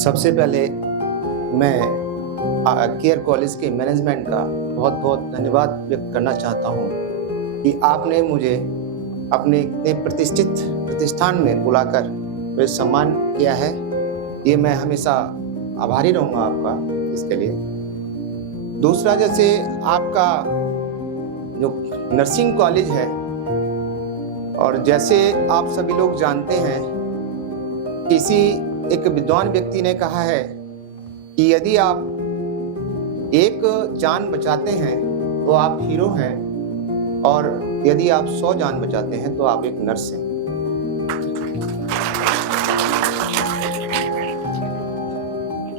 सबसे पहले मैं केयर कॉलेज के मैनेजमेंट का बहुत बहुत धन्यवाद व्यक्त करना चाहता हूँ कि आपने मुझे अपने इतने प्रतिष्ठित प्रतिष्ठान में बुलाकर मुझे सम्मान किया है। ये मैं हमेशा आभारी रहूँगा आपका इसके लिए। दूसरा, जैसे आपका जो नर्सिंग कॉलेज है, और जैसे आप सभी लोग जानते हैं, किसी एक विद्वान व्यक्ति ने कहा है कि यदि आप एक जान बचाते हैं तो आप हीरो हैं, और यदि आप 100 जान बचाते हैं तो आप एक नर्स हैं।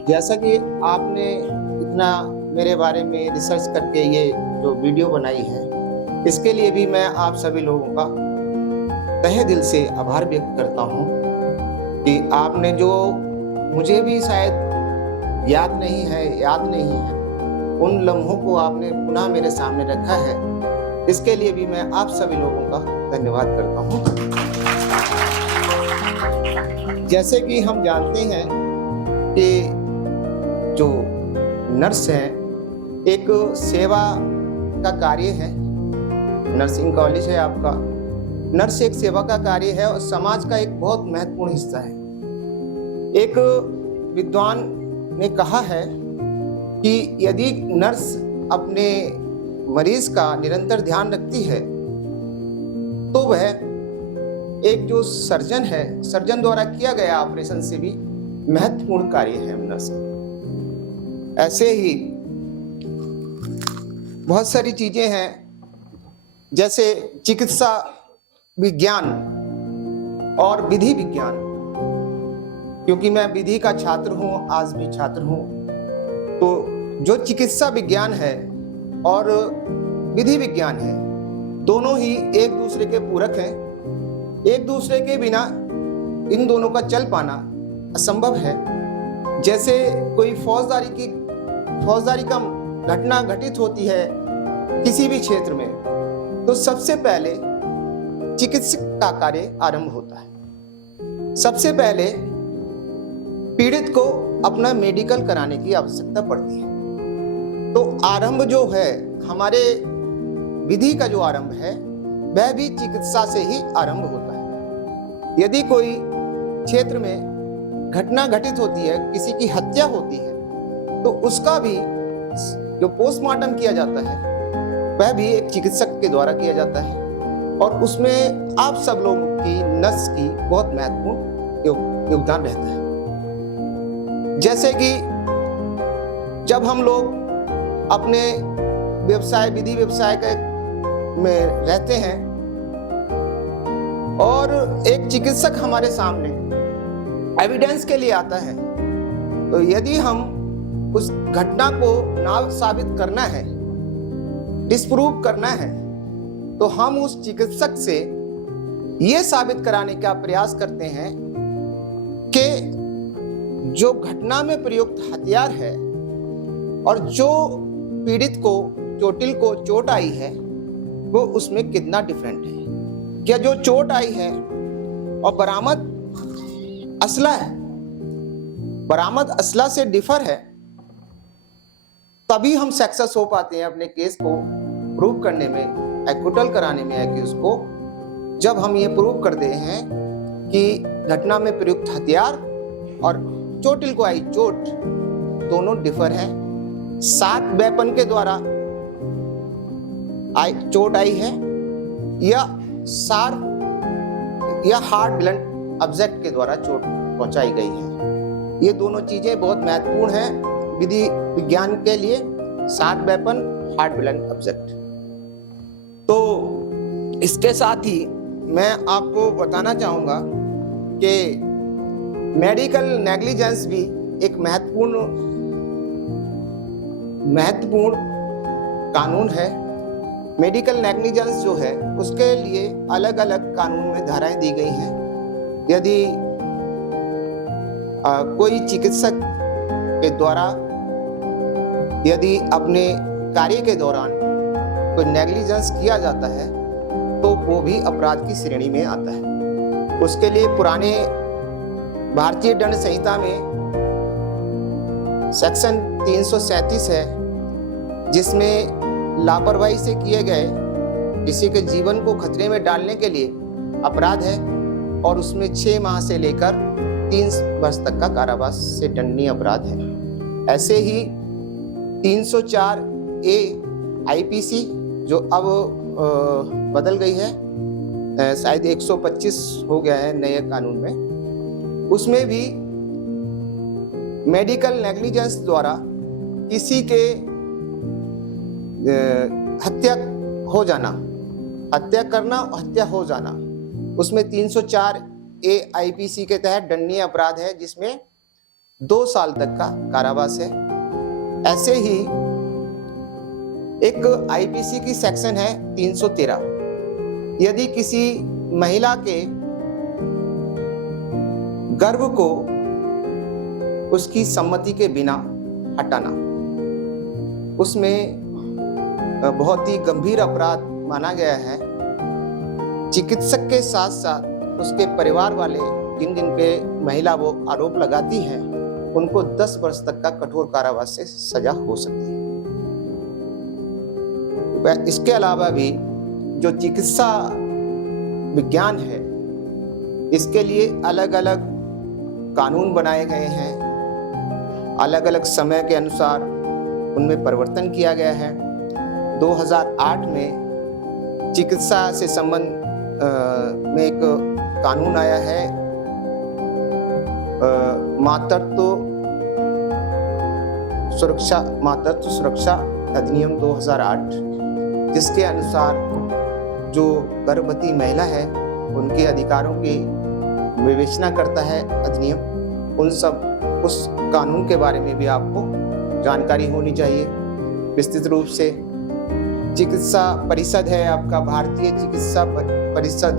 जैसा कि आपने इतना मेरे बारे में रिसर्च करके ये जो वीडियो बनाई है, इसके लिए भी मैं आप सभी लोगों का तहे दिल से आभार व्यक्त करता हूँ कि आपने जो मुझे भी शायद याद नहीं है उन लम्हों को आपने पुनः मेरे सामने रखा है। इसके लिए भी मैं आप सभी लोगों का धन्यवाद करता हूँ। जैसे कि हम जानते हैं कि जो नर्स हैं एक सेवा का कार्य है। नर्सिंग कॉलेज है आपका, नर्स एक सेवा का कार्य है और समाज का एक बहुत महत्वपूर्ण हिस्सा है। एक विद्वान ने कहा है कि यदि नर्स अपने मरीज का निरंतर ध्यान रखती है तो वह एक जो सर्जन है, सर्जन द्वारा किया गया ऑपरेशन से भी महत्वपूर्ण कार्य है नर्स का। ऐसे ही बहुत सारी चीजें हैं, जैसे चिकित्सा विज्ञान और विधि विज्ञान। क्योंकि मैं विधि का छात्र हूं, आज भी छात्र हूं, तो जो चिकित्सा विज्ञान है और विधि विज्ञान है, दोनों ही एक दूसरे के पूरक हैं। एक दूसरे के बिना इन दोनों का चल पाना असंभव है। जैसे कोई फौजदारी का घटना घटित होती है किसी भी क्षेत्र में, तो सबसे पहले चिकित्सक का कार्य आरंभ होता है। सबसे पहले पीड़ित को अपना मेडिकल कराने की आवश्यकता पड़ती है। तो आरंभ जो है, हमारे विधि का जो आरंभ है, वह भी चिकित्सा से ही आरंभ होता है। यदि कोई क्षेत्र में घटना घटित होती है, किसी की हत्या होती है, तो उसका भी जो पोस्टमार्टम किया जाता है वह भी एक चिकित्सक के द्वारा किया जाता है, और उसमें आप सब लोगों की नर्स की बहुत महत्वपूर्ण योगदान रहता है। जैसे कि जब हम लोग अपने व्यवसाय, विधि व्यवसाय में रहते हैं और एक चिकित्सक हमारे सामने एविडेंस के लिए आता है, तो यदि हम उस घटना को ना साबित करना है, डिस्प्रूव करना है, तो हम उस चिकित्सक से यह साबित कराने का प्रयास करते हैं कि जो घटना में प्रयुक्त हथियार है और जो पीड़ित को, चोटिल को चोट आई है, वो उसमें कितना डिफरेंट है। क्या जो चोट आई है और बरामद असला से डिफर है, तभी हम सक्सेस हो पाते हैं अपने केस को प्रूव करने में, एक्विटल कराने में एक्यूज को। जब हम ये प्रूव करते हैं कि घटना में प्रयुक्त हथियार और चोटिल को आई चोट दोनों डिफर है, शार्प वेपन के द्वारा चोट आई है या शार्प या हार्ड ब्लंट ऑब्जेक्ट के द्वारा चोट पहुंचाई गई है। ये दोनों चीजें बहुत महत्वपूर्ण हैं विधि विज्ञान के लिए, sharp weapon, hard blunt object. तो इसके साथ ही मैं आपको बताना चाहूंगा कि मेडिकल नेग्लिजेंस भी एक महत्वपूर्ण कानून है। मेडिकल नेग्लिजेंस जो है, उसके लिए अलग अलग कानून में धाराएं दी गई हैं। यदि कोई चिकित्सक के द्वारा यदि अपने कार्य के दौरान कोई नेग्लिजेंस किया जाता है, तो वो भी अपराध की श्रेणी में आता है। उसके लिए पुराने भारतीय दंड संहिता में सेक्शन 337 है, जिसमें लापरवाही से किए गए किसी के जीवन को खतरे में डालने के लिए अपराध है और उसमें 6 माह से लेकर 3 वर्ष तक का कारावास से दंडनीय अपराध है। ऐसे ही 304 ए आईपीसी जो अब बदल गई है, शायद 125 हो गया है नए कानून में, उसमें भी मेडिकल नेग्लिजेंस द्वारा किसी के हत्या हो जाना, हत्या करना और हत्या हो जाना, उसमें 304 ए आईपीसी के तहत दंडनीय अपराध है, जिसमें 2 साल तक का कारावास है। ऐसे ही एक आईपीसी की सेक्शन है 313, यदि किसी महिला के गर्भ को उसकी सम्मति के बिना हटाना, उसमें बहुत ही गंभीर अपराध माना गया है। चिकित्सक के साथ साथ उसके परिवार वाले जिन पे महिला वो आरोप लगाती है, उनको 10 वर्ष तक का कठोर कारावास से सजा हो सकती है। इसके अलावा भी जो चिकित्सा विज्ञान है, इसके लिए अलग अलग कानून बनाए गए हैं, अलग अलग समय के अनुसार उनमें परिवर्तन किया गया है। 2008 में चिकित्सा से संबंध में एक कानून आया है, मातृत्व सुरक्षा अधिनियम 2008, जिसके अनुसार जो गर्भवती महिला है उनके अधिकारों की विवेचना करता है अधिनियम। उस कानून के बारे में भी आपको जानकारी होनी चाहिए विस्तृत रूप से। चिकित्सा परिषद है आपका, भारतीय चिकित्सा परिषद,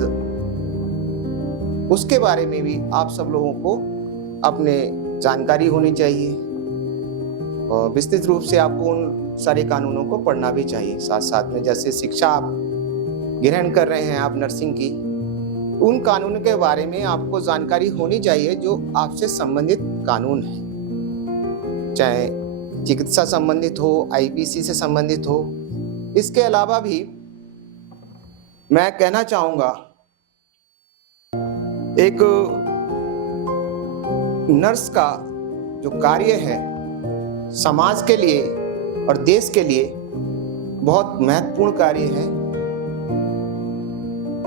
उसके बारे में भी आप सब लोगों को अपने जानकारी होनी चाहिए और विस्तृत रूप से आपको उन सारे कानूनों को पढ़ना भी चाहिए। साथ साथ में जैसे शिक्षा आप ग्रहण कर रहे हैं आप नर्सिंग की, उन कानून के बारे में आपको जानकारी होनी चाहिए जो आपसे संबंधित कानून है, चाहे चिकित्सा संबंधित हो, आईपीसी से संबंधित हो। इसके अलावा भी मैं कहना चाहूंगा, एक नर्स का जो कार्य है समाज के लिए और देश के लिए बहुत महत्वपूर्ण कार्य है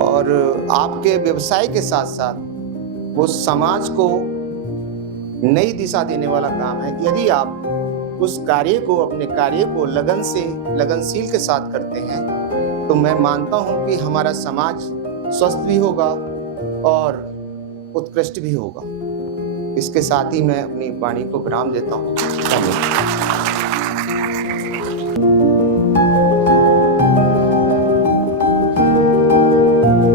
और आपके व्यवसाय के साथ साथ वो समाज को नई दिशा देने वाला काम है। यदि आप उस कार्य को, अपने कार्य को लगनशील के साथ करते हैं, तो मैं मानता हूं कि हमारा समाज स्वस्थ भी होगा और उत्कृष्ट भी होगा। इसके साथ ही मैं अपनी वाणी को विराम देता हूं। धन्यवाद।